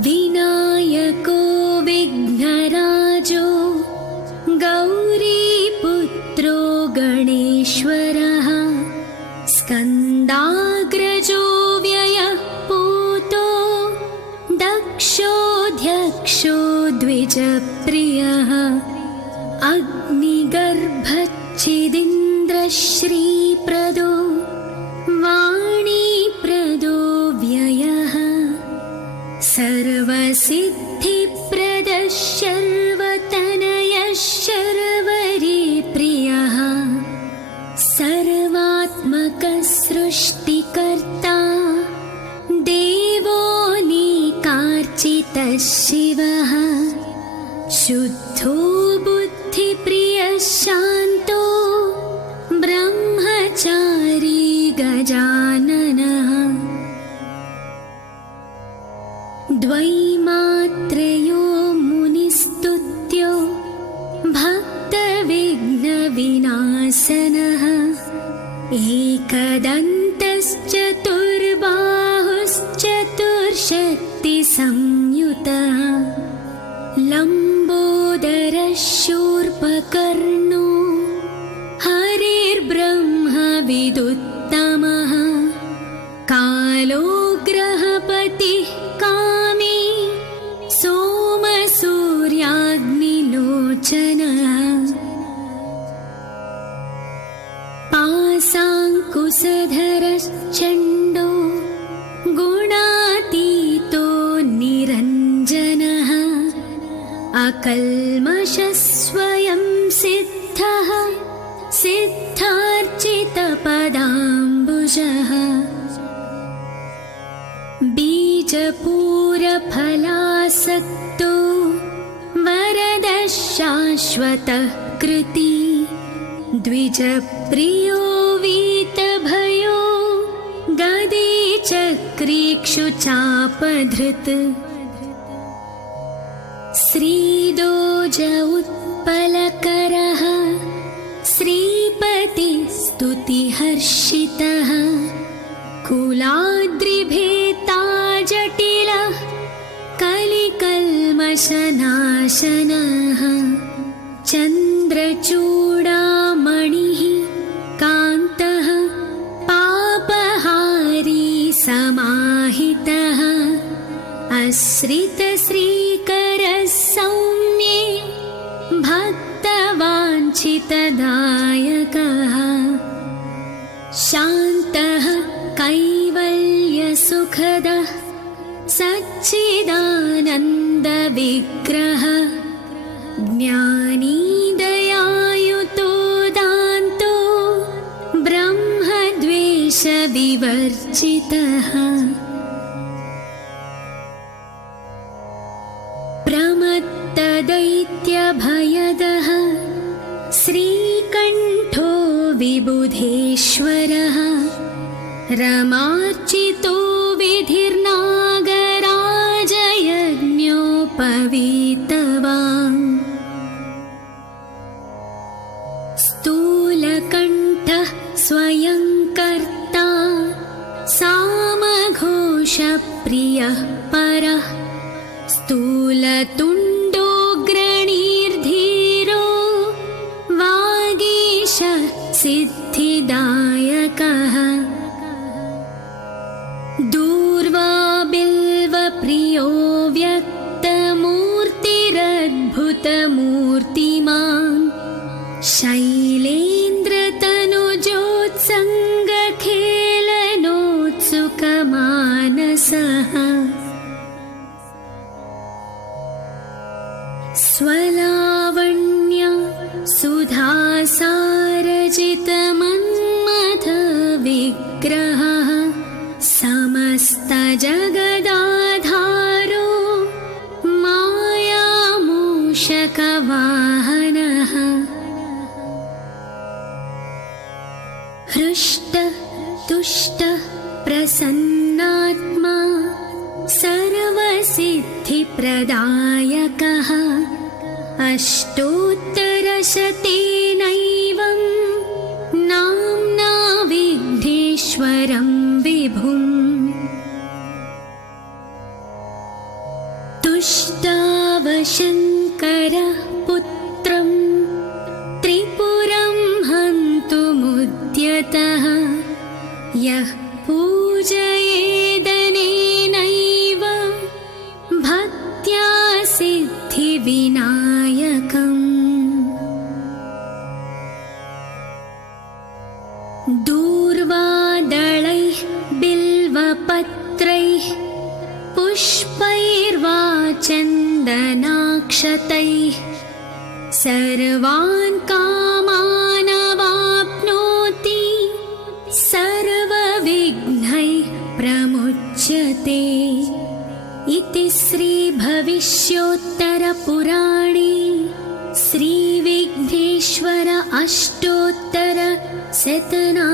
विनायको विघ्नराजो गौरीपुत्रो गणेश्वरः स्कन्दाग्रजो व्ययः पूतो दक्षोऽध्यक्षो द्विजप्रियः अग्निगर्भच्छिदिन्द्रश्रीप्रदो वाणीप्रदो व्ययः सर्वसिद्धिप्रदः शर्वतनयः शर्वरीप्रियः सर्वात्मकः सृष्टिकर्ता देवोऽनेकार्चितः शिवः शुद्धो बुद्धिप्रियः शान्तो ब्रह्मचारी गजाननः द्वैमात्रयो मुनिस्तुत्यो भक्तविघ्नविनाशनः एकदन्तश्चतुर्बाहुश्चतुर्शक्तिसंयुतः लम्बोदरः शूर्पकर्णो हरिर्ब्रह्मविदुत्तमः कालो ग्रहपतिः कामी सोमसूर्याग्निलोचनः पाशाङ्कुशधरश्चण्डो गुणातीतो निरञ्जनः अकल्मषः स्वयं सिद्धः सिद्धार्चितपदाम्बुजः बीजपूरफलासक्तो वरदः शाश्वतः कृती द्विजप्रियो वीतभयो गदी चक्रीक्षुचापधृत् श्रीदोज उत्पलकरः श्रीपतिस्तुतिहर्षितः कुलाद्रिभेता जटिलः कलिकल्मषनाशनः चन्द्रचूडामणिः कान्तः पापहारी समाहितः आश्रितश्रीकरः सौम्ये भक्तवाञ्छितदायकः शान्तः कैवल्यसुखदः सच्चिदानन्दविग्रहः ज्ञानी दयायुतो दान्तो ब्रह्मद्वेषविवर्जितः प्रमत्तदैत्यभयदः श्रीकण्ठो विबुधेश्वरः रमार्चितो विधिर्नागराजयज्ञोपवीतवान् स्थूलकण्ठः स्वयं कर्ता सामघोषप्रियः परः स्थूलतुण्डोऽग्रणीर्धीरो वागीशः सिद्धिदायकः दूर्वाबिल्वप्रियो व्यक्तमूर्तिरद्भुतमूर्तिमान् शैलेन्द्रतनुजोत्सङ्गखेलनोत्सुकमानसः स्वलावण्य सुधासारजितमन्मथविग्रहः समस्तजगदाधारो मायामूषकवाहनः हृष्टः तुष्टः प्रसन्नात्मा सर्वसिद्धिप्रदायकः अष्टोत्तरशतेनैवं नाम्ना विघ्नेश्वरं विभुम् दुष्टावशङ्करः पुत्रं त्रिपुरं हन्तुमुद्यतः यः पूजयेदनेनैव भक्त्या सिद्धिविनायकम् दूर्वादलैः बिल्वपत्रैः पुष्पैर्वा चन्दनाक्षतैः सर्वान् कामानवाप्नोति सर्वविघ्नैः प्रमुच्यते इति श्रीभविष्योत्तरपुराणे श्रीविघ्नेश्वर अष्टोत्तर शतनामस्तोत्रम्।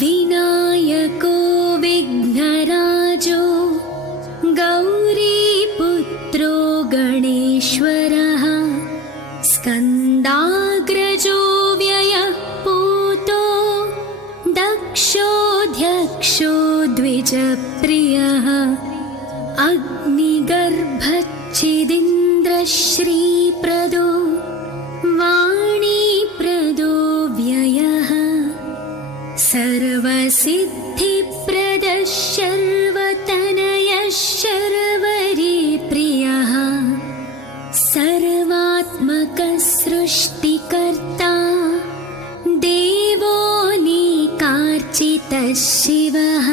विनायको विघ्नराजो गौरीपुत्रो गणेश्वरः स्कन्दाग्रजो व्ययः पूतो दक्षोऽध्यक्षो द्विजप्रियः अग्निगर्भच्छिदिन्द्रश्रीप्रदो वाणीप्रदो व्ययः सर्वसिद्धिप्रदः शर्वतनयः शर्वरीप्रियः सर्वात्मकः सृष्टिकर्ता देवोऽनेकार्चितः शिवः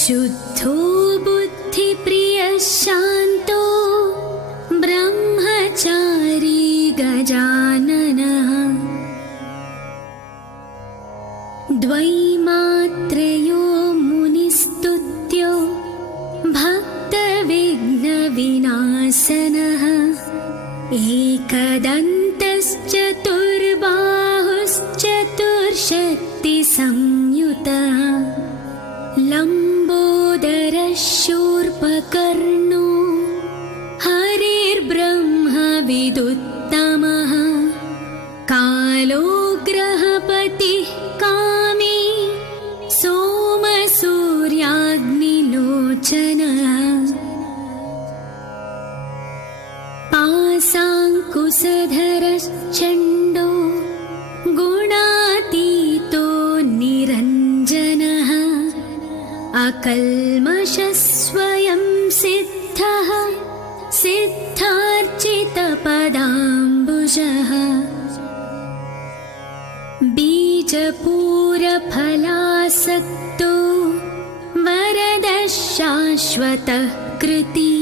शुद्धो बुद्धिप्रियः शान्तो ब्रह्मचारी गजाननः द्वैमात्रयो मुनिस्तुत्यो भक्तविघ्नविनाशनः एकदन्तश्चतुर्बाहुश्चतुर्शक्तिसंयुतः लम्बोदरः शूर्पकर्णो हरिर्ब्रह्मविदुत्तमः कालो ग्रहपतिः कामी सोमसूर्याग्निलोचनः पाशाङ्कुशधरश्चण्डो गुणातीतो निरञ्जनः अकल्मषः स्वयं सिद्धः सिद्धार्चितपदाम्बुजः बीजपूरफलासक्तो वरदः शाश्वतः कृती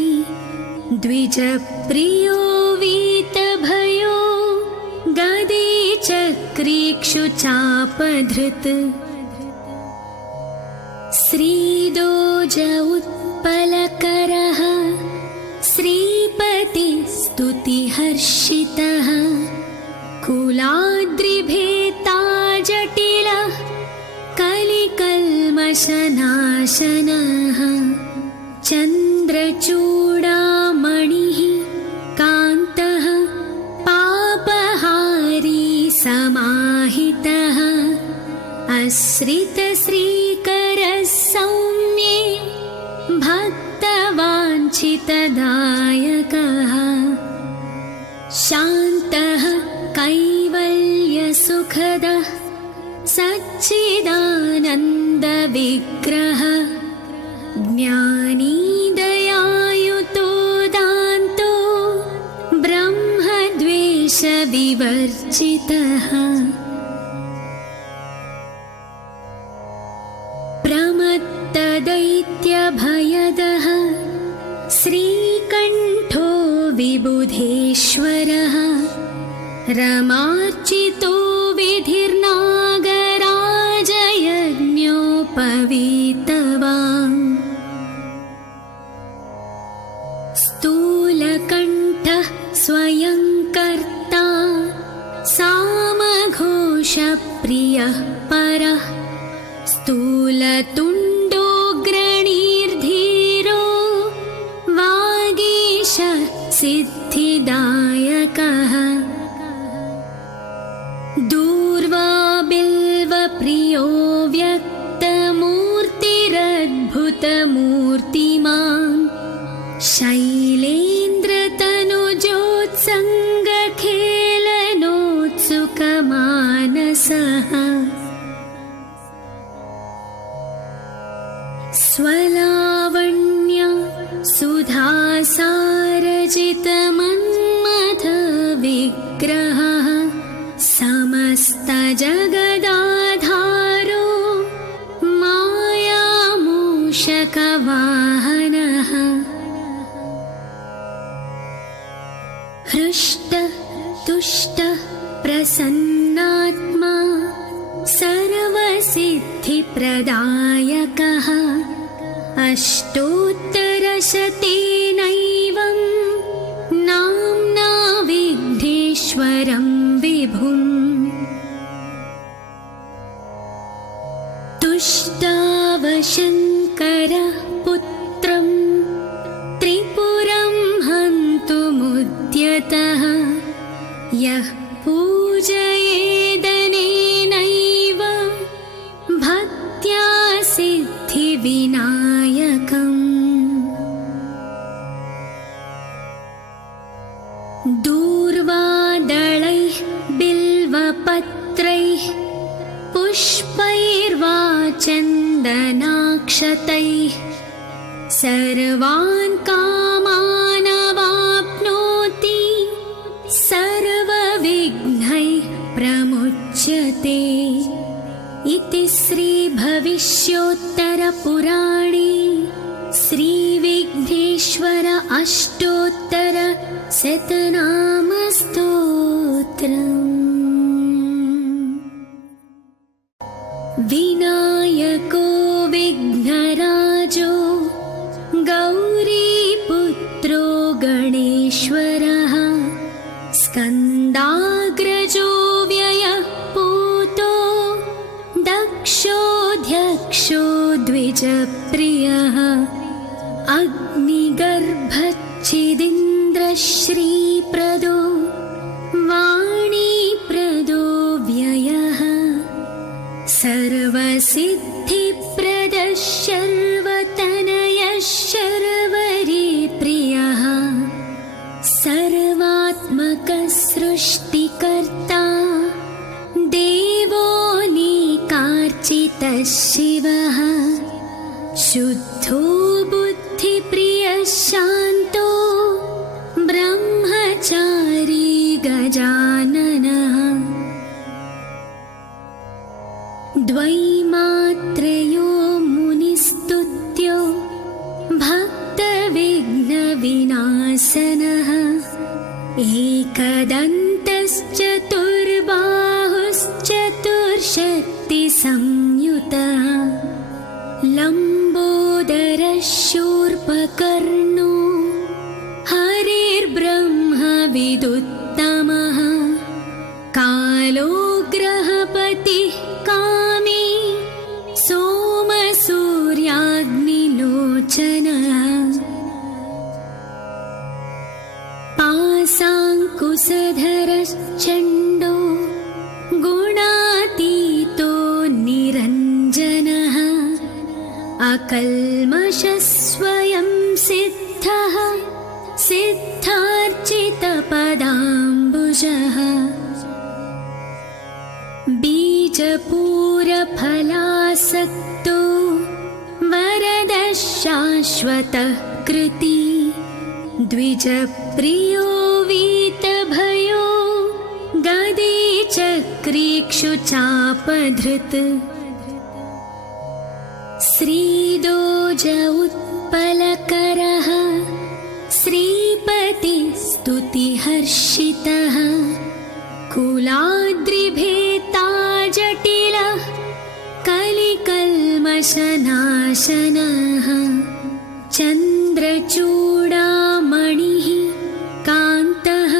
द्विजप्रियो वीतभयो गदी चक्रीक्षुचापधृत् श्रीदोज उत्पलकरः श्रीपतिस्तुतिहर्षितः कुलाद्रिभेता जटिलः कलिकल्मषनाशनः चन्द्रचूडामणिः कान्तः पापहारी समाहितः आश्रितश्रीकरः सौम्ये भक्तवाञ्छितदायकः शान्तः कैवल्यसुखदः सच्चिदानन्दविग्रहः ज्ञानी दयायुतो दान्तो ब्रह्मद्वेषविवर्जितः प्रमत्तदैत्यभयदः श्रीकण्ठो विबुधेश्वरः रमार्चितो विधिर्नागराजयज्ञोपवीतवान् स्थूलकण्ठः स्वयं कर्ता सामघोषप्रियः परः स्थूलतुण्डो ग्रणीर्धीरो वागीश सिद्धिदायकः दूर्वा बिल्वप्रियो व्यक्तमूर्तिः अद्भुतमूर्तिमान् शैलेन्द्रतनुजोत्सङ्गखेलनोत्सुकमानसः स्वलावण्य सुधासारजितमन्मथविग्रहः समस्तजगदाधारो मायामूषकवाहनः हृष्टतुष्टः प्रसन्नात्मा सर्वसिद्धिप्रदायकः अष्टोत्तरशतेनैवं नाम्ना विघ्नेश्वरं विभुम् तुष्टावशङ्करः पुत्रं त्रिपुरं हन्तुमुद्यतः यः पूजयेदनेनैव भक्त्या सिद्धिविनायकम् दूर्वादलैः बिल्वपत्रैः पुष्पैर्वा चन्दनाक्षतैः सर्वान् कामानवाप्नोति सर्वविघ्नैः प्रमुच्यते इति श्रीभविष्योत्तरपुराणे श्रीविघ्नेश्वर अष्टोत्तर शतनामस्तोत्रम्। विनायको विघ्नराजो गौरीपुत्रो गणेश्वरः स्कन्दाग्रजो व्ययः पूतो दक्षोऽध्यक्षो द्विजप्रियः अग्निगर्भच्छिदिन्द्रश्रीप्रदो वाणीप्रदो व्ययः सर्वसिद्धिप्रदः शर्वतनयः शर्वरीप्रियः सर्वात्मकः सृष्टिकर्ता देवोऽनेकार्चितः शिवः शुद्धो बुद्धिप्रियः शान्तो ब्रह्मचारी गजाननः द्वैमात्रयो मुनिस्तुत्यो भक्तविघ्नविनाशनः एकदन्तश्चतुर्बाहुश्चतुर्शक्तिसंयुतः लम्बोदरः शूर्पकर्णो हरिर्ब्रह्मविदुत्तमः कालो ग्रहपतिः कामी सोमसूर्याग्निलोचनः पाशाङ्कुशधरश्चण्डो गुणातीतो निरञ्जनः अकल्मषः स्वयं सिद्धः सिद्धार्चितपदाम्बुजः बीजपूरफलासक्तो वरदः शाश्वतः कृती द्विजप्रियो वीतभयो गदी चक्रीक्षुचापधृत् श्रीदोज उत्पलकरः श्रीपतिस्तुतिहर्षितः कुलाद्रिभेता जटिलः कलिकल्मषनाशनः चन्द्रचूडामणिः कान्तः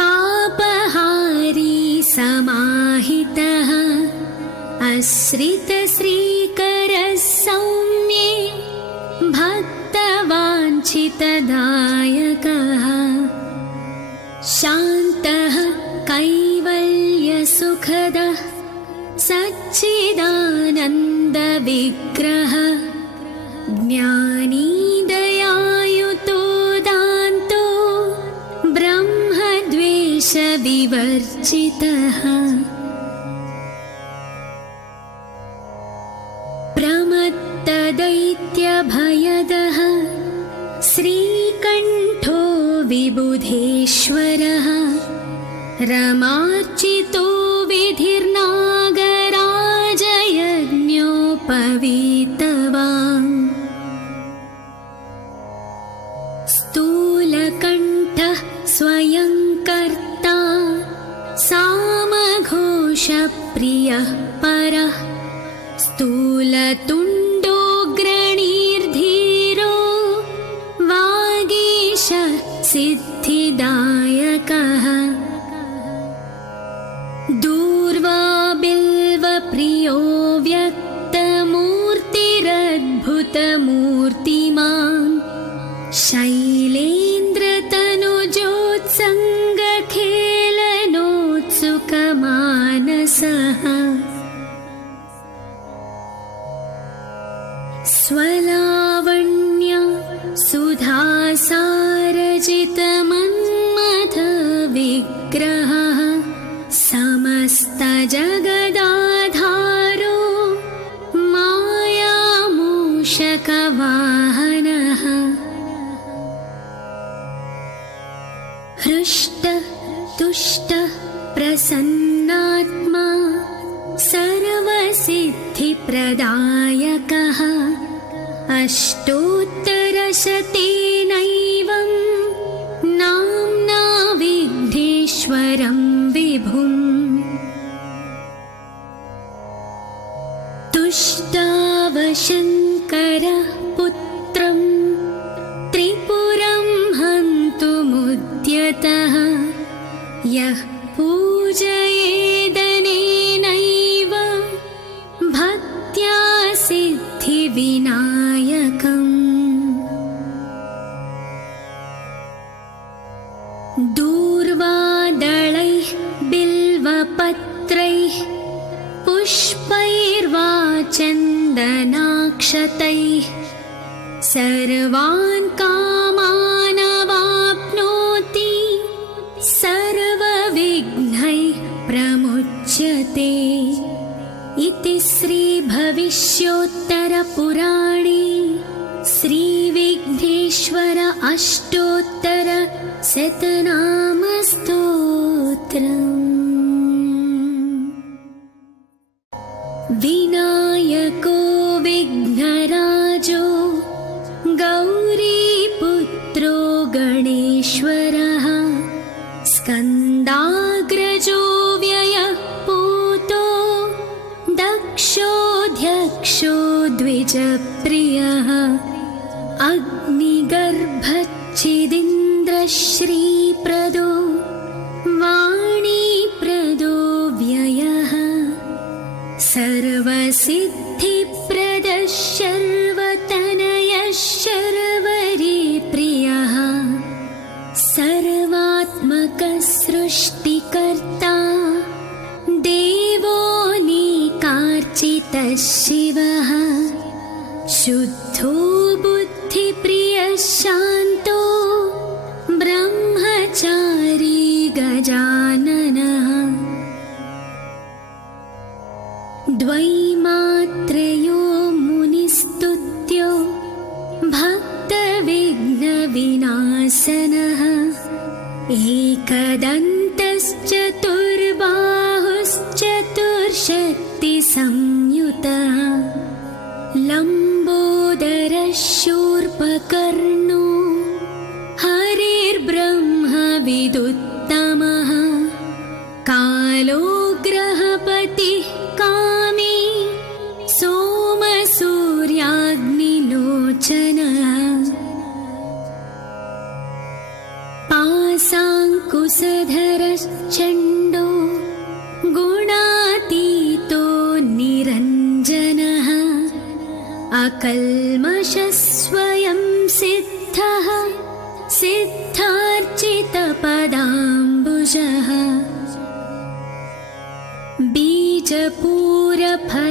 पापहारी समाहितः आश्रितश्रीकरः सौम्ये भक्तवाञ्छितदायकः शान्तः कैवल्यसुखदः सच्चिदानन्दविग्रहः ज्ञानी दयायुतो दान्तो ब्रह्मद्वेषविवर्जितः प्रमत्तदैत्यभयदः श्रीकण्ठो विबुधेश्वरः रमार्चितो विधिर्नागराजयज्ञोपवीतवान् स्थूलकण्ठः स्वयं कर्ता सामघोषप्रियः परः स्थूलतुण्डोऽग्रणीर्धीरो वागीश सिद्धिदायकः दूर्वा बिल्वप्रियो व्यक्तमूर्तिरद्भुतमूर्तिमान् शैलेन्द्रतनुजोत्सङ्गखेलनोत्सुकमानसः स्वलावण्य सुधासारजितमन्मथविग्रहः समस्तजगदाधारो मायामूषकवाहनः हृष्टः तुष्टः प्रसन्नात्मा सर्वसिद्धिप्रदायकः अष्टोत्तरशतेनैवं नाम्ना विघ्नेश्वरं विभुम् तुष्टावशङ्करः पुत्रं त्रिपुरं हन्तुमुद्यतः यः पूजयेदनेनैव भक्त्या सिद्धिविनायकम् दूर्वादलैः बिल्वपत्रैः पुष्पैर्वा चन्दनाक्षतैः सर्वान् कामानवाप्नोति सर्वविघ्नैः प्रमुच्यते इति श्रीभविष्योत्तरपुराणे श्रीविघ्नेश्वर अष्टोत्तरशतनामस्तोत्रम्। विनायको विघ्नराजो गौरीपुत्रो गणेश्वरः स्कन्दाग्रजो व्ययः पूतो दक्षोऽध्यक्षो द्विजप्रियः अग्निगर्भच्छिदिन्द्रश्रीप्रदो वाणीप्रदो व्ययः सर्वसिद्धिप्रदः शर्वतनयः शर्वरीप्रियः सर्वात्मकः सृष्टिकर्ता देवोऽनेकार्चितः शिवः शुद्धो बुद्धिप्रियः शान्तो ब्रह्मचारी गजाननः द्वैमात्रयो मुनिस्तुत्यो भक्तविघ्नविनाशनः एकदन्तश्चतुर्बाहुश्चतुर्शक्तिसंयुतः लम्बोदरः शूर्पकर्णो हरिर्ब्रह्मविदुत्तमः कालो ग्रहपतिः कामी सोमसूर्याग्निलोचनः पासाङ्कुशधरश्चण्डो गुणातीतो निरञ्जनः अकल्मषः स्वयं सिद्धः सिद्धार्चितपदाम्बुजः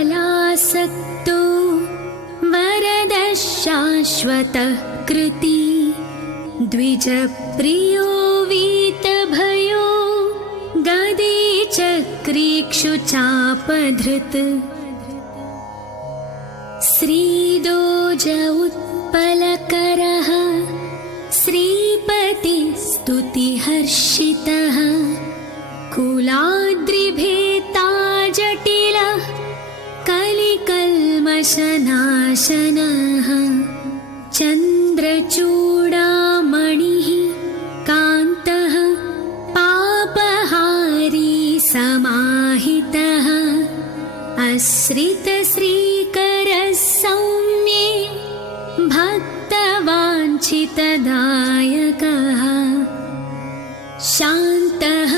बीजपूरफलासक्तो वरदः शाश्वतः कृति द्विजप्रियो वीतभयो गदे चक्रीक्षुचापधृत् श्रीदोज उत्पलकरः श्रीपतिस्तुतिहर्षितः कुलाद्रिभेता जटिलः कलिकल्मषनाशनः चन्द्रचूडामणिः कान्तः पापहारी समाहितः आश्रितश्रीकरः सौम्ये भक्तवाञ्छितदायकः शान्तः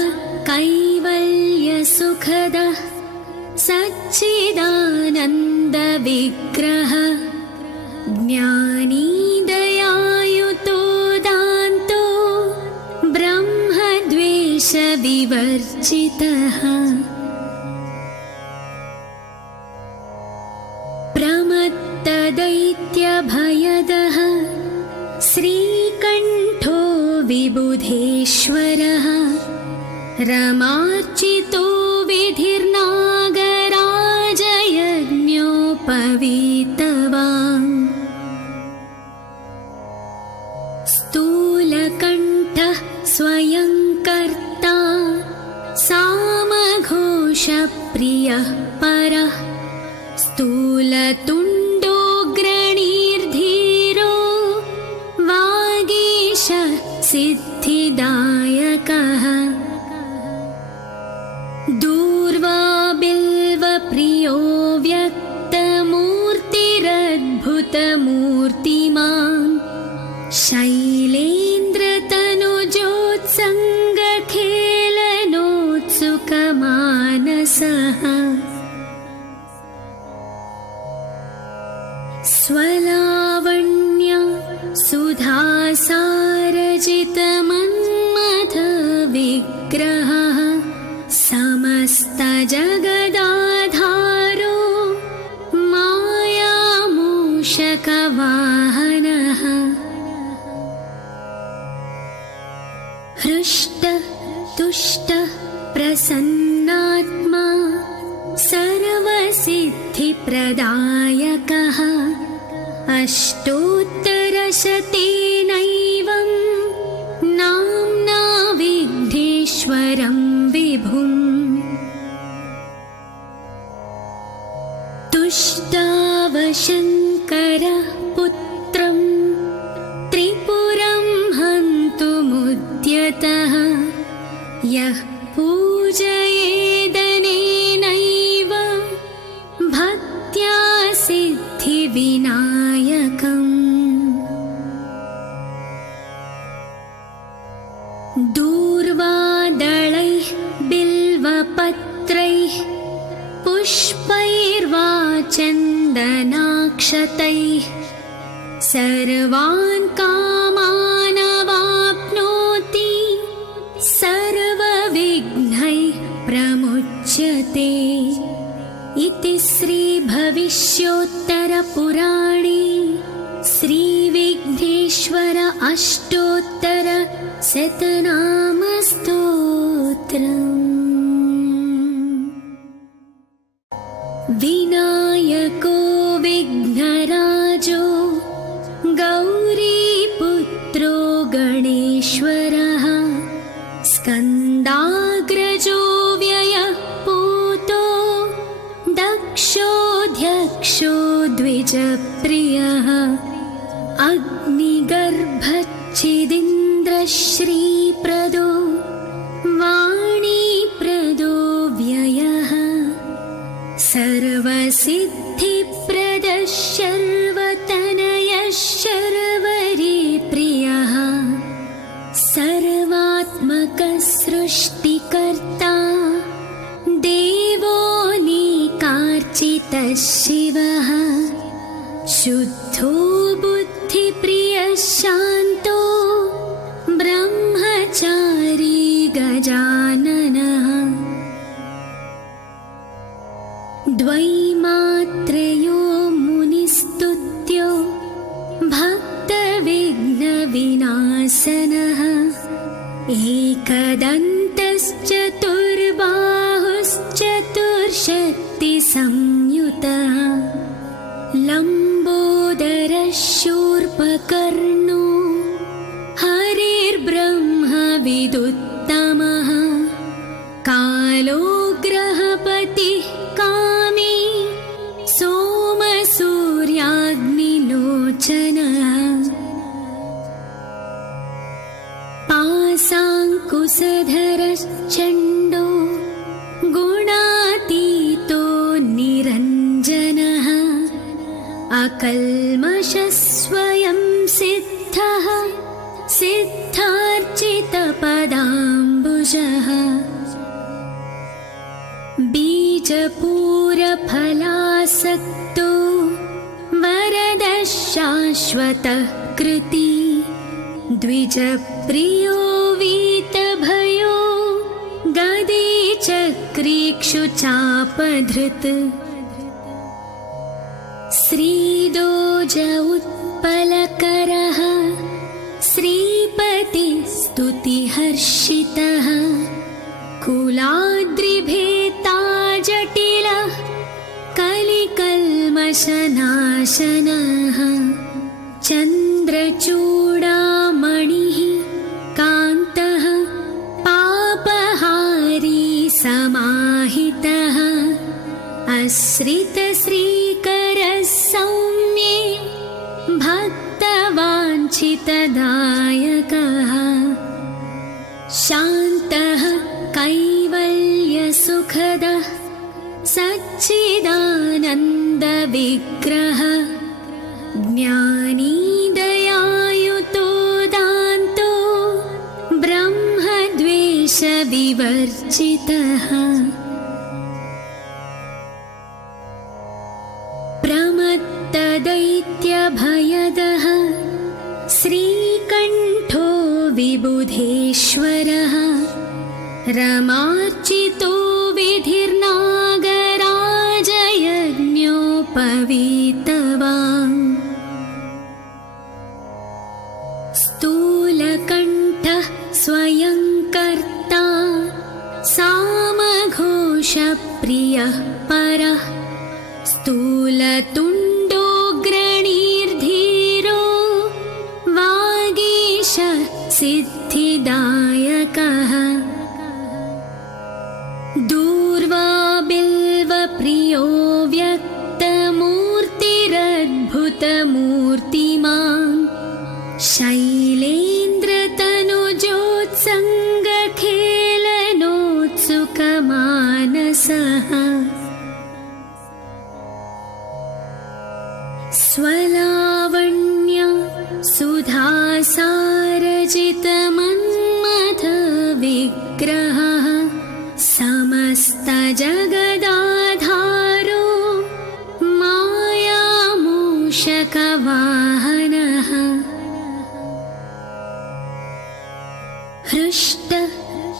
कैवल्यसुखदः सच्चिदानन्दविग्रहः ज्ञानी दयायुतो दान्तो ब्रह्मद्वेषविवर्जितः प्रमत्तदैत्यभयदः श्रीकण्ठो विबुधेश्वरः रमार्चितो विधिर्नागराजयज्ञोपवीतवान् स्थूलकण्ठः स्वयं कर्ता सामघोषप्रियः परः स्थूलतुण्डोऽग्रणीर्धीरो वागीश सिद्धिदायकः दूर्वाबिल्वप्रियो व्यक्तमूर्तिरद्भुतमूर्तिमान् शैलेन्द्रतनुजोत्सङ्गखेलनोत्सुकमानसः स्वलावण्य सुधासारजितमन्मथविग्रहः समस्तजगदाधारो मायामूषकवाहनः हृष्टः तुष्टः प्रसन्नात्मा सर्वसिद्धिप्रदायकः अष्टोत्तरशतेनैवं नाम्ना विघ्नेश्वरं विभुम् तुष्टावशङ्करः पुत्रं त्रिपुरं हन्तुमुद्यतः यः पूजयेदनेनैव भक्त्या सिद्धिविनायकम् दूर्वादलैः बिल्वपत्रैः पुष्पैर्वा चन्दनाक्षतैः सर्वान् कामानवाप्नोति सर्वविघ्नैः प्रमुच्यते इति श्रीभविष्योत्तरपुराणे श्रीविघ्नेश्वर अष्टोत्तर शतनामस्तोत्रम् विनायको विघ्नराजो गौरीपुत्रो गणेश्वरः स्कन्दाग्रजो व्ययः पूतो दक्षोऽध्यक्षो द्विजप्रियः अग्निगर्भच्छिदिन्द्रश्रीप्रदो वाणीप्रदो व्ययः सर्वसिद्धिप्रदः शर्वतनयः शर्वरीप्रियः सर्वात्मकः सृष्टिकर्ता देवो निकार्चितः शिवः शुद्धो बुद्धिप्रियः शान्तो ब्रह्मचारी गजाननः द्वैमात्रयो मुनिस्तुत्यो पद्मासनः एकदन्तश्चतुर्बाहुश्चतुर्शक्तिसंयुतः लम्बोदरः शूर्पकर्णो हरिर्ब्रह्म विदुत्तमः कालो ग्रहपतिः कामी सोमसूर्याग्निलोचनः पासाङ्कुशधरश्चण्डो गुणातीतो निरञ्जनः अकल्मषः स्वयं सिद्धः सिद्धार्चितपदाम्बुजः बीजपूरफलासक्तो वरदः शाश्वतः कृती द्विजप्रियो वीतभयो गदीचक्रीक्षुचापधृत् श्रीदोज उत्पलकरः श्रीपतिस्तुतिहर्षितः कुलाद्रिभेता जटिलः कलिकल्मषनाशनः चन्द्रचूडामणिः कान्तः पापहारी समाहितः आश्रितश्रीकरः सौम्ये भक्तवाञ्छितदायकः शान्तः कैवल्यसुखदः सच्चिदानन्दविग्रहः ज्ञानी दयायुतो दान्तो ब्रह्मद्वेषविवर्जितः प्रमत्तदैत्यभयदः श्रीकण्ठो विबुधेश्वरः रमार्चितो विधिर्नागराजयज्ञोपवीतवान् स्थूलकण्ठः स्वयं कर्ता सामघोषप्रियः परः स्थूलतुण्डोऽग्रणीर्धीरो वागीश सिद्धिदायकः दूर्वा बिल्वप्रियो व्यक्तमूर्तिरद्भुतमूर्तिमान् शैलेन्द्रतनुजोत्सङ्गखेलनोत्सुकमानसः स्वलावण्य सुधासारजितमन्मथविग्रहः समस्तजगदाधारो मायामूषकवाहनः हृष्टः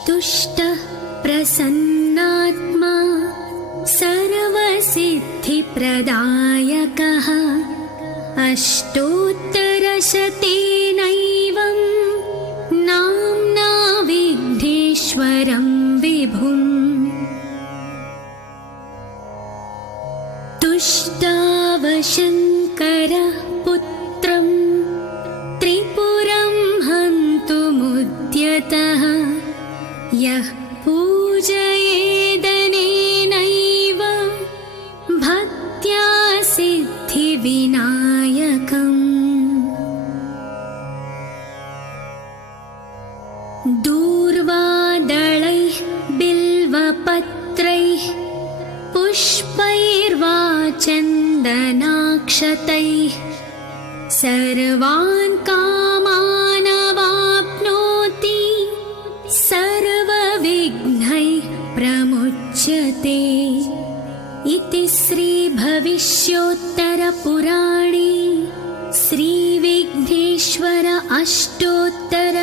तुष्टः प्रसन्नात्मा सर्वसिद्धिप्रदायकः अष्टोत्तरशतेनैवं नाम्ना विघ्नेश्वरं विभुम् तुष्टावशङ्करः पुत्रं त्रिपुरं हन्तुमुद्यतः यः पूजयेदनेनैव भक्त्या सिद्धिविनायकम् दूर्वादलैः बिल्वपत्रैः पुष्पैर्वा चन्दनाक्षतैः सर्वान् कामानवाप्नोति सर्वविघ्नैः प्रमुच्यते इति श्रीभविष्योत्तरपुराणे श्रीविघ्नेश्वर अष्टोत्तर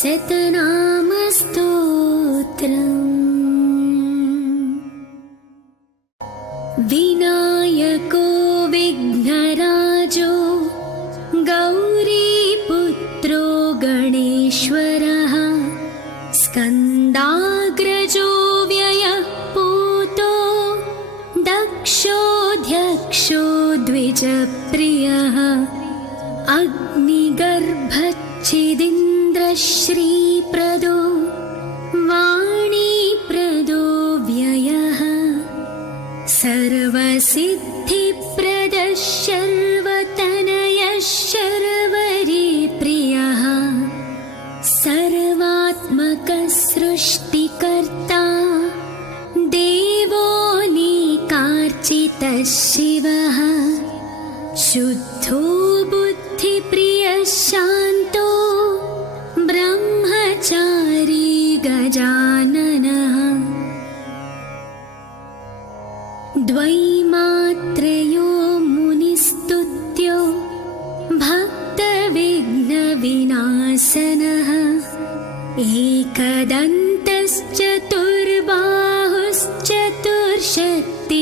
शतनामस्तोत्रम् विनायको विघ्नराजो गौरीपुत्रो गणेशः द्विजप्रियः अग्निगर्भच्छिदिन्द्रश्रीप्रदो वाणीप्रदो व्ययः सर्वसिद्धिप्रदः शर्वतनयः शर्वरीप्रियः सर्वात्मकः सृष्टिकर्ता देवोऽनेकार्चितः शिवः शुद्धो बुद्धिप्रियः शान्तो ब्रह्मचारी गजाननः द्वैमात्रयो मुनिस्तुत्यो भक्तविघ्नविनाशनः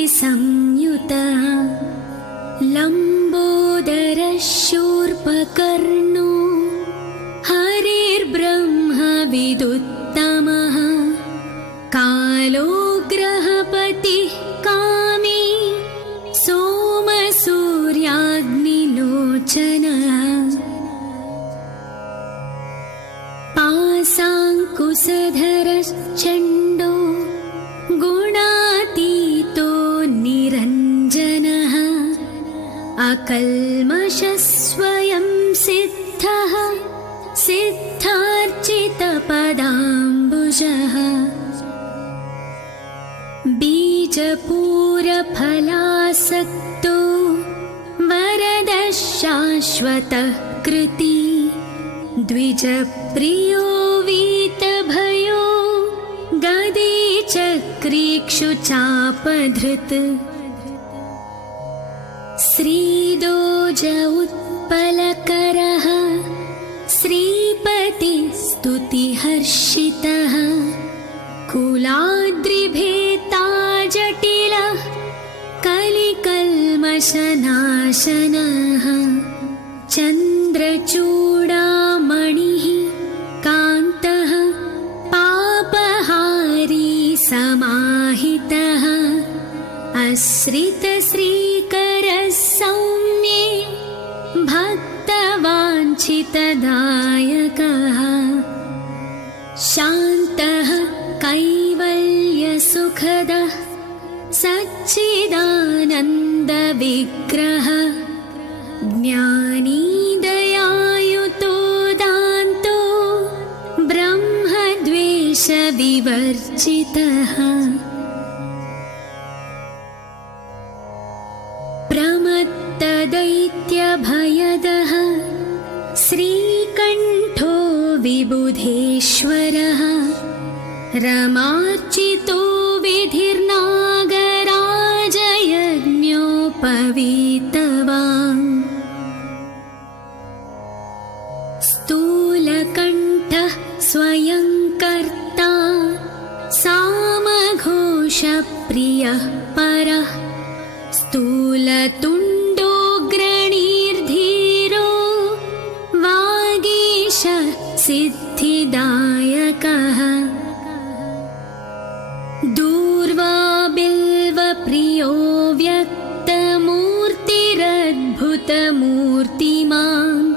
एकदन्तश्चतुर्बाहुश्चतुर्शक्तिसंयुतः लम्बोदरः शूर्पकर्णो हरिर्ब्रह्मविदुत्तमः कालो ग्रहपतिः कामी सोमसूर्याग्निलोचनः पाशाङ्कुशधरश्चण्डो गुणातीतो निरञ्जनः अकल्मषः स्वयं सिद्धः सिद्धार्चितपदाम्बुजः बीजपूरफलासक्तो वरदः शाश्वतः कृती द्विजप्रियो वीतभयो गदी चक्रीक्षुचापधृत् श्रीदोज उत्पलकरः श्रीपतिस्तुतिहर्षितः कुलाद्रिभेता जटिलः कलिकल्मषनाशनः चन्द्रचूडामणिः कान्तः पापहारी समाहितः आश्रितश्रीकरः सौम्ये भक्तवाञ्छितदायकः शान्तः कैवल्यसुखदः सच्चिदानन्दविग्रहः ज्ञानी दयायुतो दान्तो ब्रह्मद्वेषविवर्जितः प्रमत्तदैत्यभयदः श्रीकण्ठो विबुधेश्वरः रमार्चितो विधिर्नागराजयज्ञोपवीतवान् स्थूलकण्ठः स्वयं कर्ता सामघोषप्रियः परः स्थूलतुण्डोऽग्रणीर्धीरो वागीश सिद्धिदायकः दूर्वाबिल्वप्रियो व्यक्तमूर्तिरद्भुतमूर्तिमान्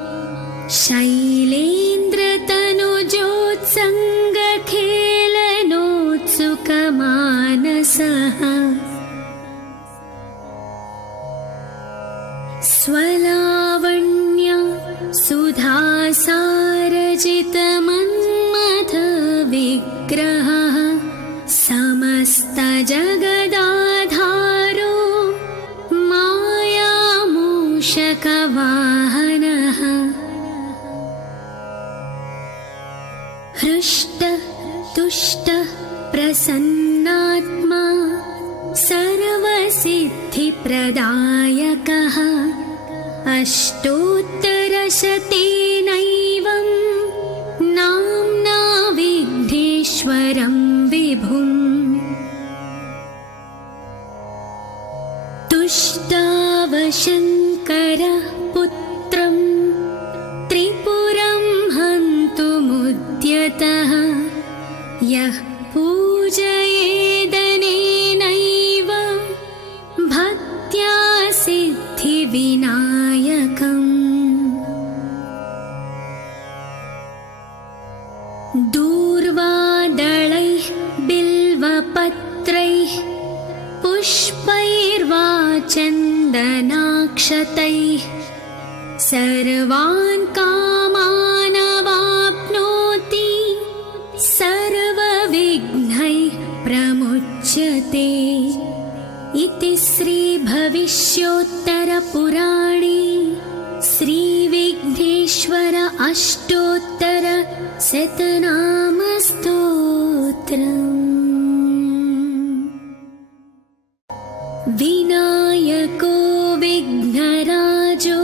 शैलेन्द्रतनुजोत्सङ्गखेलनोत्सुकमानसः स्वलावण्य सुधासारजितमन्मथविग्रहः समस्तजगदाधारो मायामूषकवाहनः हृष्टतुष्टः प्रसन्नात्मा सर्वसिद्धिप्रदायकः अष्टोत्तरशतेनैवं नाम्ना विघ्नेश्वरं विभुम् तुष्टावशङ्करः पुत्रं त्रिपुरं हन्तुमुद्यतः यः पूजयेदनेनैव भक्त्या सिद्धि वर्षतैः सर्वान् कामानवाप्नोति सर्वविघ्नैः प्रमुच्यते इति श्रीभविष्योत्तरपुराणे श्रीविघ्नेश्वर अष्टोत्तरशतनामस्तोत्रम्। विनायको विघ्नराजो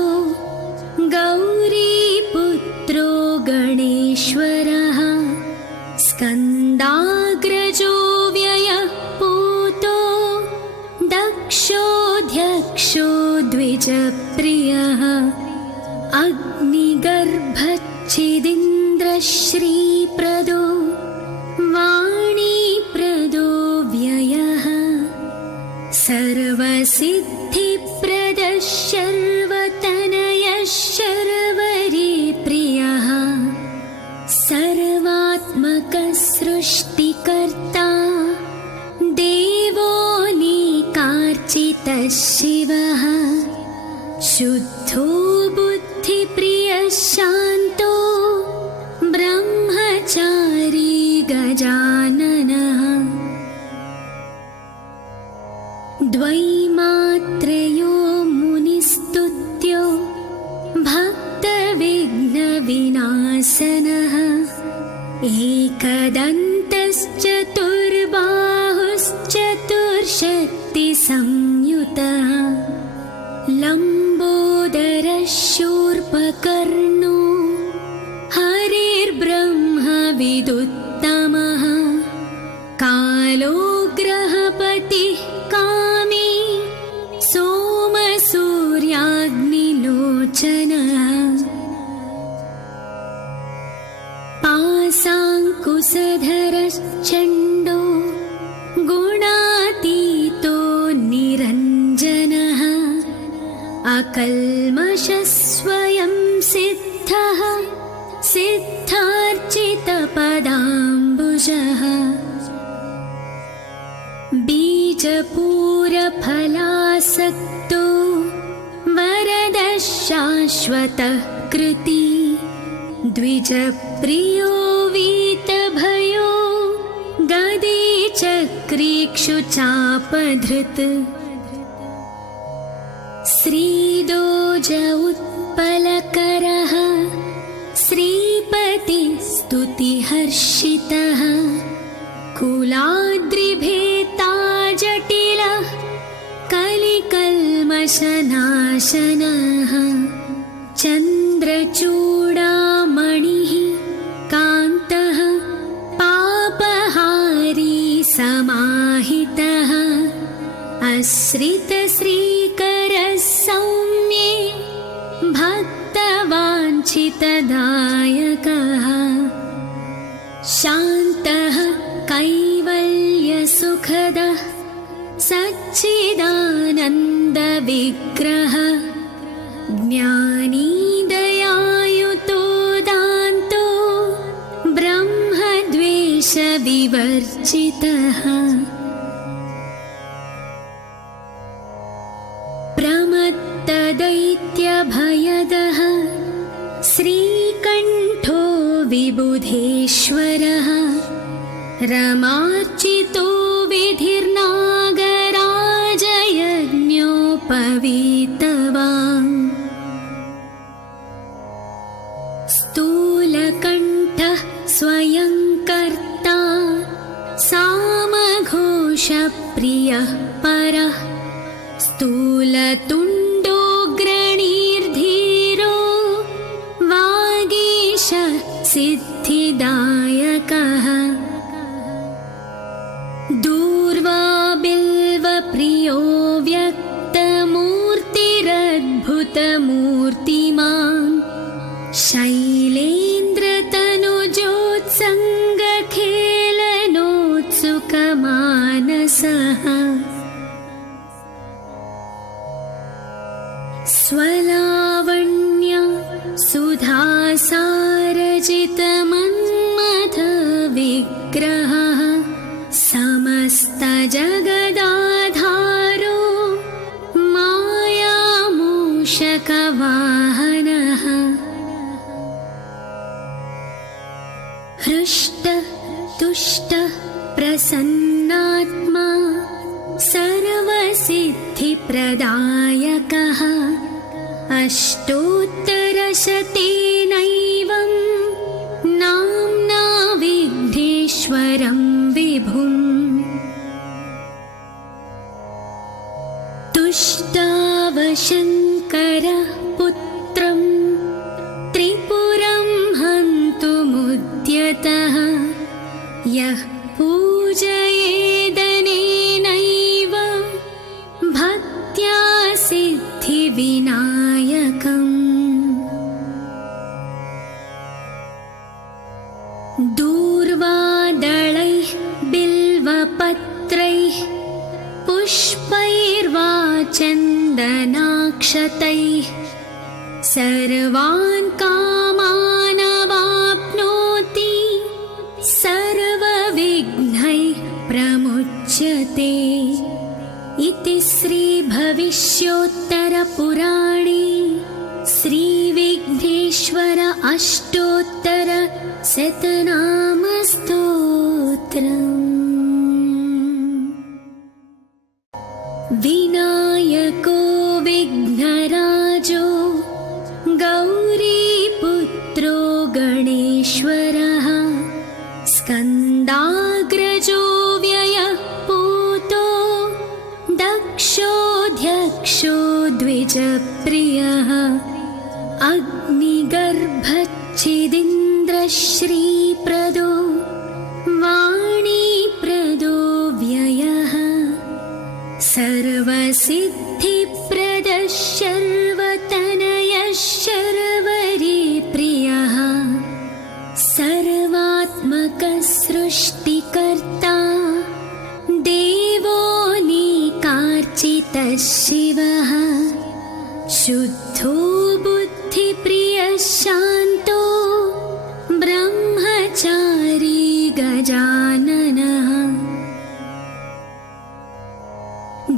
गौरीपुत्रो गणेश्वरः स्कन्दाग्रजो व्ययः पूतो दक्षोऽध्यक्षो द्विजप्रियः अग्निगर्भच्छिदीन्द्रश्रीप्रदो वाणीप्रदो व्ययः सर्वसिद्धिप्रदः शर्वतनयः शर्वरीप्रियः सर्वात्मकः सृष्टिकर्ता देवोऽनेकार्चितः शिवः शुद्धो बुद्धिप्रियः शान्तो ब्रह्मचारी गजाननः द्वैमात्रयो मुनिस्तुत्यो भक्तविघ्नविनाशनः एकदन्तश्चतुर्बाहुश्चतुर्शक्तिसंयुतः लम्बोदरः शूर्पकर्णो हरिर्ब्रह्मविदुत्तमः कालो ग्रहपतिः कामी सोमसूर्याग्निलोचनः पाशाङ्कुशधरश्चण्डो गुणातीतो निरञ्जनः अकल्मषः स्वयं सिद्धः सिद्धार्चितपदाम्बुजः बीजपूरफलासक्तो वरदः शाश्वतः कृती द्विजप्रियो वीतभयो गदी चक्रीक्षुचापधृत् श्रीदोज उत्पलकरः श्रीपतिस्तुतिहर्षितः कुलाद्रिभेता जटिलः कलिकल्मषनाशनः चन्द्रचूडामणिः कान्तः पापहारी समाहितः आश्रितश्रीकरः सौम्ये भक्तवाञ्छितदायकः शान्तः कैवल्यसुखदः सच्चिदानन्दविग्रहः ज्ञानी दयायुतो दान्तो ब्रह्मद्वेषविवर्जितः प्रमत्तदैत्यभयदः श्रीकण्ठो विबुधेश्वरः रमार्चितो विधिर्नागराजयज्ञोपवीतवान् स्थूलकण्ठः स्वयं कर्ता सामघोषप्रियः परः स्थूलतुण्डो ग्रणीर्धीरो वागीश सिद्धिदायकः दूर्वा बिल्वप्रियो व्यक्तमूर्तिरद्भुतमूर्तिमान् शैलेन्द्रतनुजोत्सङ्गखेलनोत्सुकमानसः स्वलावण्य सुधासारजितमन्मथविग्रहः समस्तजगदाधारो मायामोह मूषकवाहनः हृष्टतुष्टः प्रसन्नात्मा सर्वसिद्धिप्रदायकः अष्टोत्तरशतेनैवं नाम्ना विघ्नेश्वरं विभुम् तुष्टावशङ्करः पुत्रं त्रिपुरं हन्तुमुद्यतः यः पूजयेदनेनैव भक्त्या सिद्धिविनायकम् दूर्वादलैः बिल्वपत्रैः पुष्पैर्वा चन्दनाक्षतैः सर्वान् कामानवाप्नोति सर्वविघ्नैः प्रमुच्यते इति श्रीभविष्योत्तरपुराणे श्रीविघ्नेश्वर अष्टोत्तर शतनामस्तोत्रम्। विनायको विघ्नराजो गौरीपुत्रो गणेश्वरः स्कन्दाग्रजो व्ययः पूतो दक्षोऽध्यक्षो द्विजप्रियः अग्निगर्भच्छिदीन्द्रश्रीप्रदो वाणीप्रदो व्ययः सर्वसिद्धिप्रदः शर्वतनयः शर्वरीप्रियः सर्वात्मकः सृष्टिकर्ता देवोऽनेकार्चितः शिवः शुद्धो बुद्धिप्रियः शान्तो ब्रह्मचारी गजाननः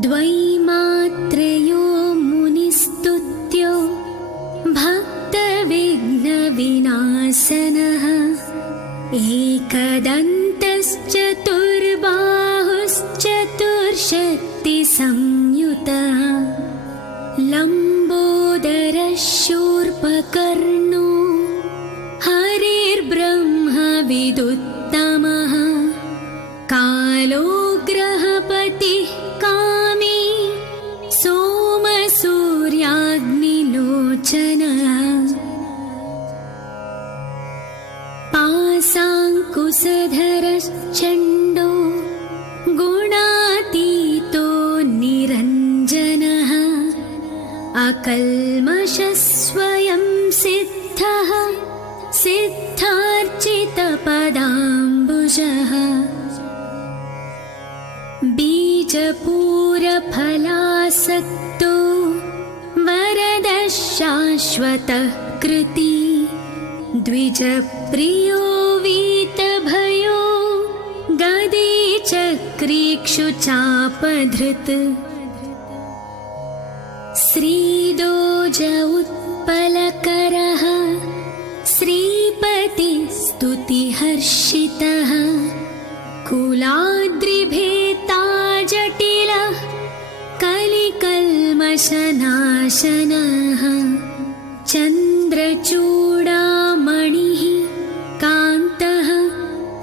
द्वैमात्रयो मुनिस्तुत्यो भक्तविघ्नविनाशनः एकदन्तश्चतुर्बाहुश्चतुर्शक्तिसंयुतः लम्बोदरः शूर्पकर्णो हरिर्ब्रह्मविदुत्तमः कालो ग्रहपतिः कामी सोमसूर्याग्निलोचनः पाशाङ्कुशधरश्चण्डो गुणातीतो निरञ्जनः अकल्मषः स्वयं सिद्धः सिद्धार्चितपदाम्बुजः बीजपूरफलासक्तो वरदः शाश्वतः कृती द्विजप्रियो वीतभयो गदी चक्रीक्षुचापधृत् श्रीदोज उत्पलकरः श्रीपतिस्तुतिहर्षितः कुलाद्रिभेता जटिलः कलिकल्मषनाशनः चन्द्रचूडामणिः कान्तः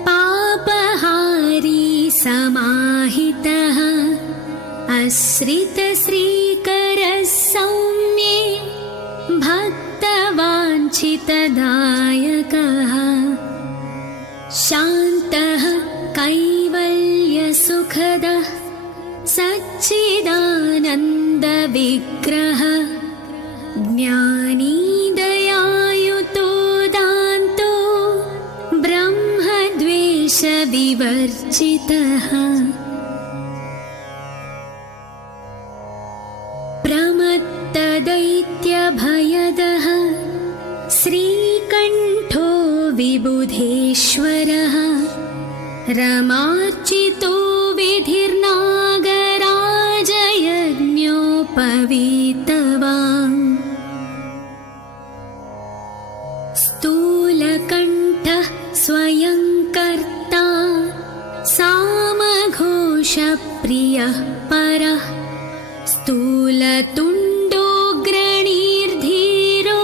पापहारी समाहितः आश्रितश्रीकरः सौम्ये भक्तवाञ्छितदायकः शान्तः कैवल्यसुखदः सच्चिदानन्दविग्रहः ज्ञानी दयायुतो दान्तो ब्रह्मद्वेषविवर्जितः प्रमत्तदैत्यभयदः श्रीकण्ठो विबुधेश्वरः रमार्चितो विधिर्नागराजयज्ञोपवीतवान् नीलकण्ठः स्वयं कर्ता सामघोषप्रियः परः स्थूलतुण्डोग्रणीर्धीरो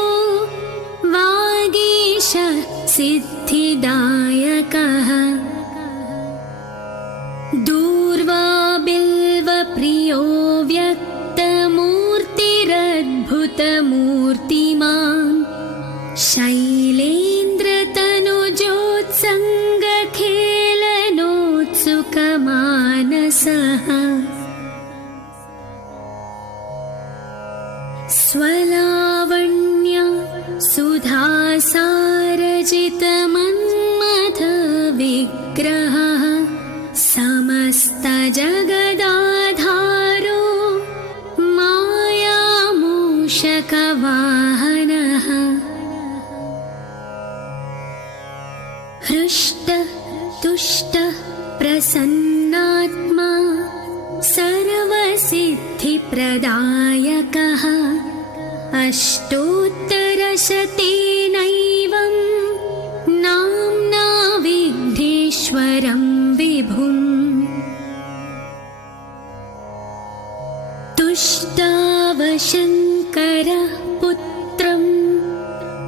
वागीश सिद्धिदायकः दूर्वा बिल्वप्रियो व्यक्तमूर्तिरद्भुतमूर्तिमान् शैलेन्द्रतनुजोत्सङ्गखेलनोत्सुकमानसः स्वलावण्य सुधासारजितमन्मथविग्रहः समस्तजगदाधारो मायामूषकवाहनः हृष्टः तुष्टः प्रसन्नात्मा सर्वसिद्धिप्रदायकः अष्टोत्तरशतेनैवं नाम्ना विघ्नेश्वरं विभुम् तुष्टावशङ्करः पुत्रं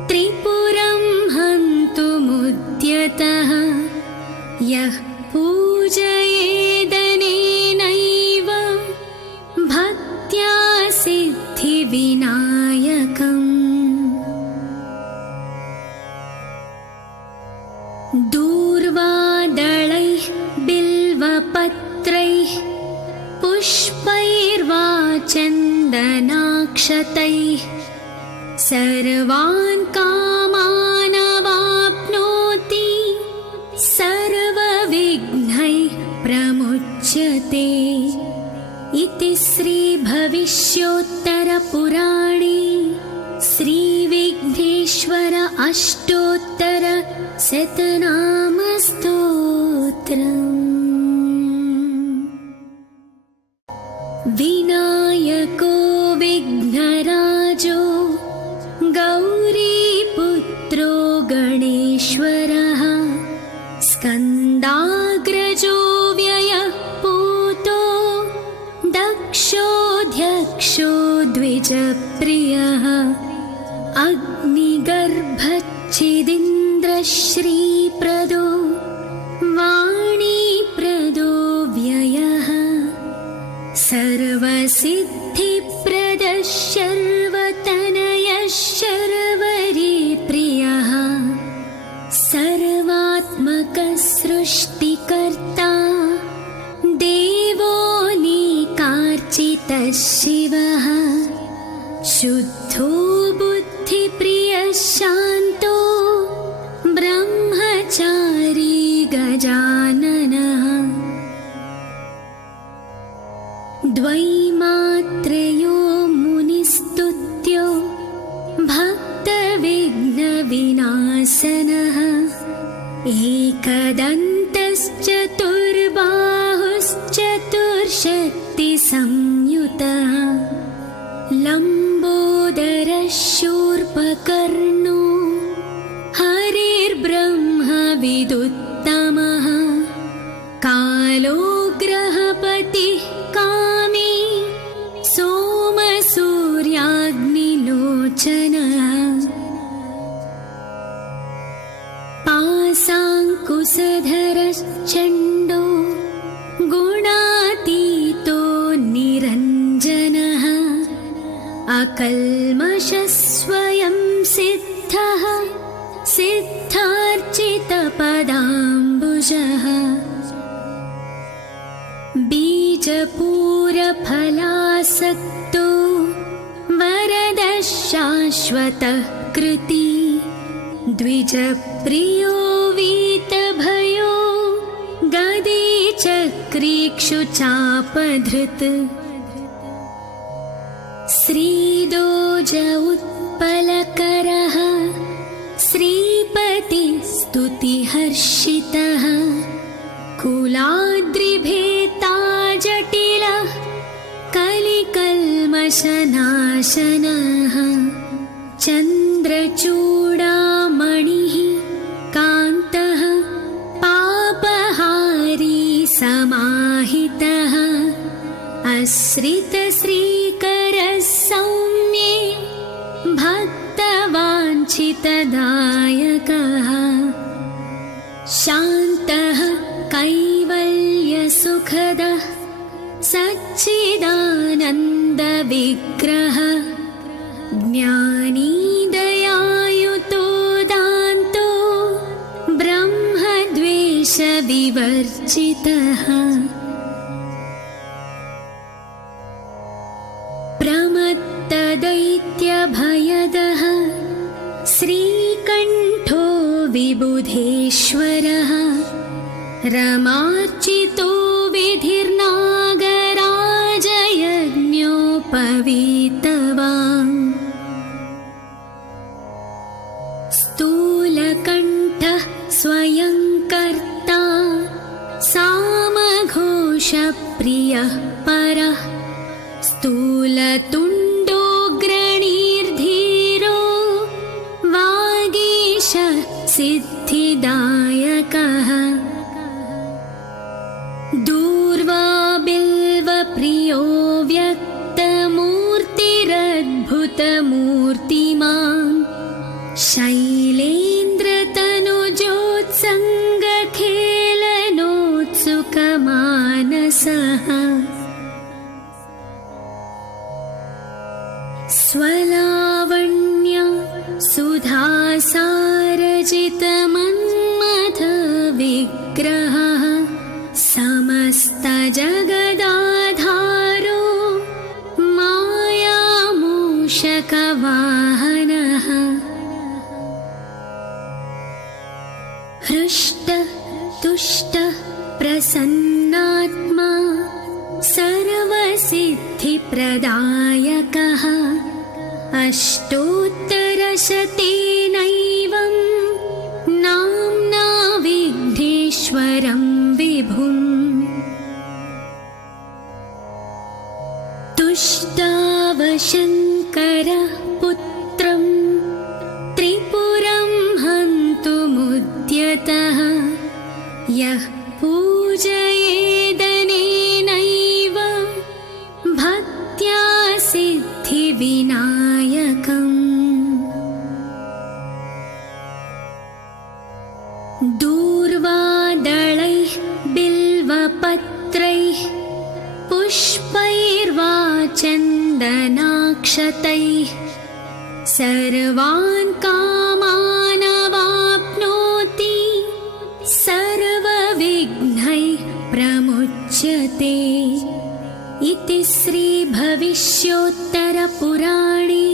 त्रिपुरं हन्तुमुद्यतः यः पूजयेदनेनैव भक्त्या सिद्धिविनायकम् दूर्वादलैः बिल्वपत्रैः पुष्पैर्वा चन्दनाक्षतैः सर्वान् कामानवाप्नोति सर्वविघ्नैः प्रमुच्यते इति श्रीभविष्योत्तरपुराणे श्रीविघ्नेश्वर अष्टोत्तर शतनामस्तोत्रम्। विनायको विघ्नराजो गौरीपुत्रो गणेश्वरः स्कन्दाग्रजो व्ययः पूतो दक्षोऽध्यक्षो द्विजप्रियः अग्निगर्भच्छिदिन्द्रश्रीप्रदो वाणीप्रदो व्ययः सर्वसिद्धिप्रदः शर्वतनयः शर्वरीप्रियः सर्वात्मकः सृष्टिकर्ता देवोऽनेकार्चितः शिवः शुद्धो बुद्धिप्रियः शान्तो ब्रह्मचारी गजाननः द्वैमात्रयो मुनिस्तुत्यो भक्तविघ्नविनाशनः एकदन्तश्चतुर्बाहुश्चतुर्शक्तिसंयुतः लम्बोदरः शूर्पकर्णो हरिर्ब्रह्मविदुत्तमः कालो ग्रहपतिः कामी सोमसूर्याग्निलोचनः पाशाङ्कुशधरश्चण्डो गुणातीतो निरञ्जनः अकल्मषः स्वयं सिद्धः सिद्धार्चितपदाम्बुजः बीजपूरफलासक्तो वरदः शाश्वतः कृती द्विजप्रियो वीतभयो गदे चक्रीक्षुचापधृत् श्रीदोज उत्पलकरः श्रीपतिस्तुतिहर्षितः कुलाद्रिभेता जटिलः कलिकल्मषनाशनः चन्द्रचूडामणिः वाञ्छितदायकः शान्तः कैवल्यसुखदः सच्चिदानन्दविग्रहः ज्ञानी दयायुतो दान्तो ब्रह्मद्वेषविवर्जितः प्रमत्तदैत्यभयदः श्रीकण्ठो विबुधेश्वरः रमार्चितो विधिर्नागराजयज्ञोपवीतवान् स्थूलकण्ठः स्वयं कर्ता सामघोषप्रियः परः स्थूलतुण्डोऽग्रणीर्धीरो वागीश सिद्धिदायकः दूर्वाबिल्वप्रियो व्यक्तमूर्तिरद्भुतमूर्तिमान् शैलेन्द्रतनुजोत्सङ्गखेलनोत्सुकमानसः स्वलावण्य सुधासारजितमन्मथविग्रहः समस्तजगदाधारो मायामूषकवाहनः हृष्टतुष्टः प्रसन्नात्मा सर्वसिद्धिप्रदायकः अष्टोत्तरशतेनैवं नाम्ना विघ्नेश्वरं विभुम् तुष्टावशङ्करः पुत्रं त्रिपुरं हन्तुमुद्यतः यः पूजयेदनेनैव भक्त्या सिद्धिविनायकम् दूर्वादलैः बिल्वपत्रैः पुष्पैर्वा चन्दनाक्षतैः सर्वान् कामानवाप्नोति सर्वविघ्नैः प्रमुच्यते इति श्रीभविष्योत्तरपुराणे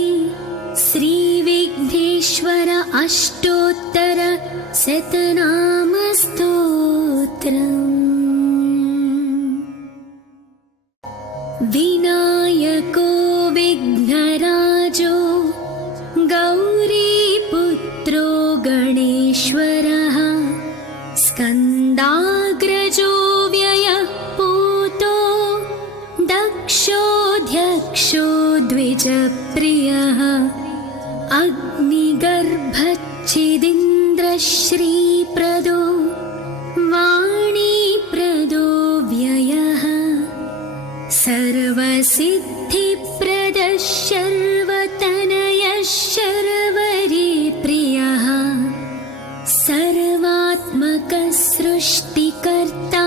श्रीविघ्नेश्वर अष्टोत्तर शतनामस्तोत्रम्। विनायको विघ्नराजो गौरीपुत्रो गणेश्वरः स्कन्दाग्रजो व्ययः पूतो दक्षोऽध्यक्षो द्विजप्रियः अग्निगर्भच्छिदिन्द्रश्रीप्रदो वाणीप्रदो व्ययः सर्वसिद्धिप्रदः शर्वतनयः शर्वरीप्रियः सर्वात्मकः सृष्टिकर्ता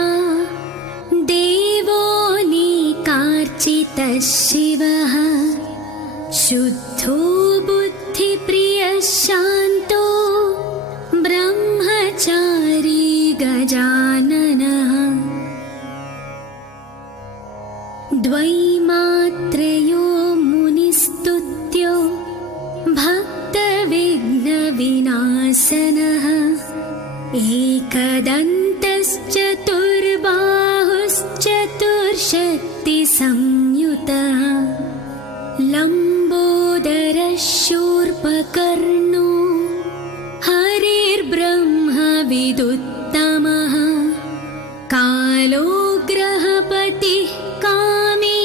देवोऽनेकार्चितः शिवः शुद्धो बुद्धिप्रियः शान्तो ब्रह्मचारी गजाननः द्वैमात्रयो मुनिस्तुत्यो भक्तविघ्नविनाशनः एकदन्तश्चतुर्बाहुश्चतुर्शक्तिसंयुतः लम्बोदरः शूर्पकर्णो हरिर्ब्रह्मविदुत्तमः कालो ग्रहपतिः कामी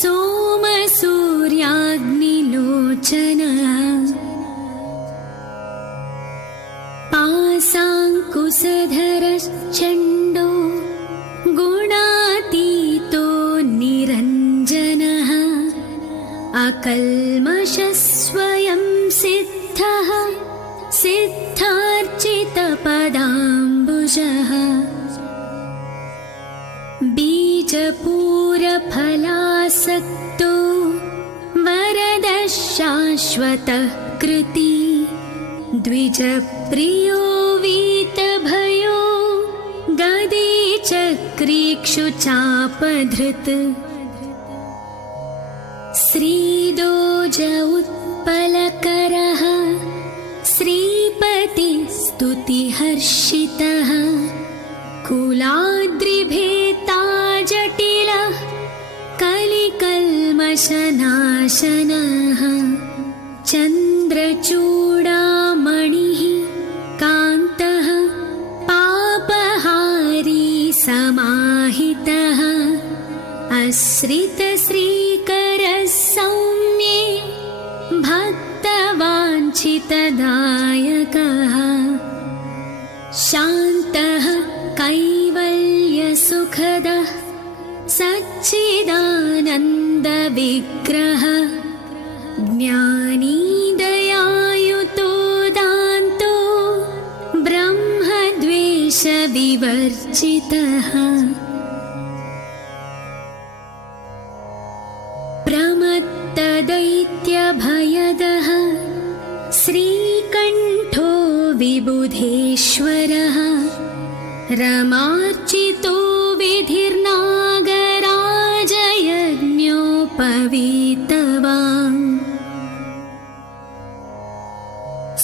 सोमसूर्याग्निलोचनः पाशाङ्कुशधरश्चण्डो गुणातीतो निरञ्जनः अकल्मषः स्वयं सिद्धः सिद्धार्चितपदाम्बुजः बीजपूरफलासक्तो वरदः शाश्वतः कृती द्विजप्रियो वीतभयो गदी चक्रीक्षुचापधृत् श्रीदोज उत्पलकरः श्रीपतिस्तुतिहर्षितः कुलाद्रिभेता जटिलः कलिकल्मषनाशनः चन्द्रचूडामणिः कान्तः पापहारी समाहितः आश्रितश्रीकरः सौम्ये भक्तवाञ्छितदायकः शान्तः कैवल्यसुखदः सच्चिदानन्दविग्रहः ज्ञानी दयायुतो दान्तो ब्रह्मद्वेषविवर्जितः प्रमत्तदैत्यभयदः श्रीकण्ठो विबुधेश्वरः रमार्चितो विधिर्नागराजयज्ञोपवीतवान्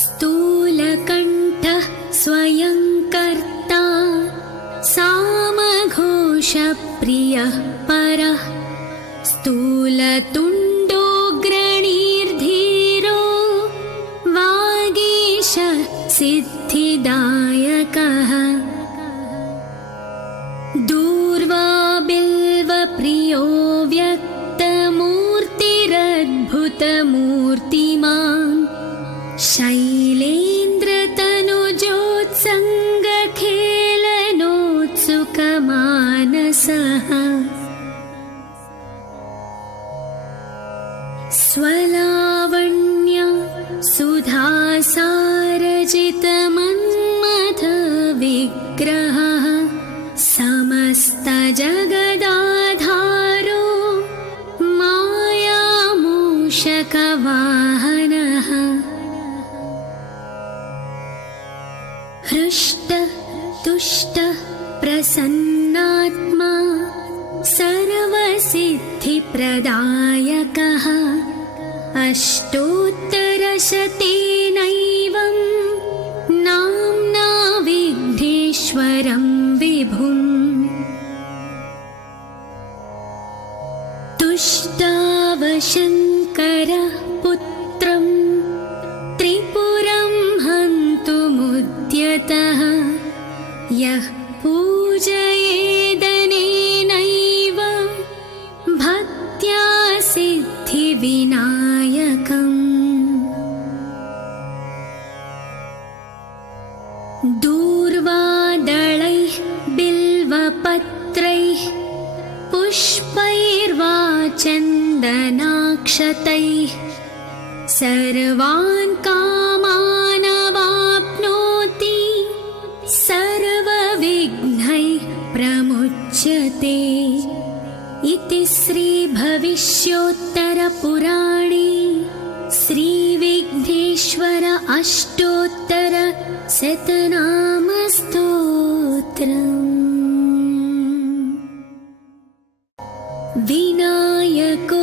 स्थूलकण्ठः स्वयं कर्ता सामघोषप्रियः परः स्थूलतुण्डोऽग्रणीर्धीरो वागीश सिद्धिदायकः दूर्वाबिल्वप्रियो व्यक्तमूर्तिरद्भुतमूर्तिमान् शैलेन्द्रतनुजोत्सङ्गखेलनोत्सुकमानसः स्वलावण्य सुधासारजितमन्मथविग्रहः समस्तजगदाधारो मायामूषकवाहनः हृष्टतुष्टः प्रसन्नात्मा सर्वसिद्धिप्रदायकः अष्टोत्तरशतेनैवं नाम्ना विघ्नेश्वरं विभुम् तुष्टावशङ्करः पुत्रं त्रिपुरं हन्तुमुद्यतः यः पूजयेदनेनैव भक्त्या सिद्धिविनायकम् दूर्वादलैः बिल्वपत्रैः पुष्पैर्वा चन्दनाक्षतैः सर्वान् कामानवाप्नोति सर्वविघ्नैः प्रमुच्यते इति श्रीभविष्योत्तरपुराणे श्रीविघ्नेश्वर अष्टोत्तर शतनामस्तोत्रम् विनायको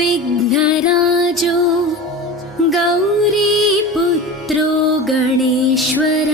विघ्नराजो गौरीपुत्रो गणेश्वर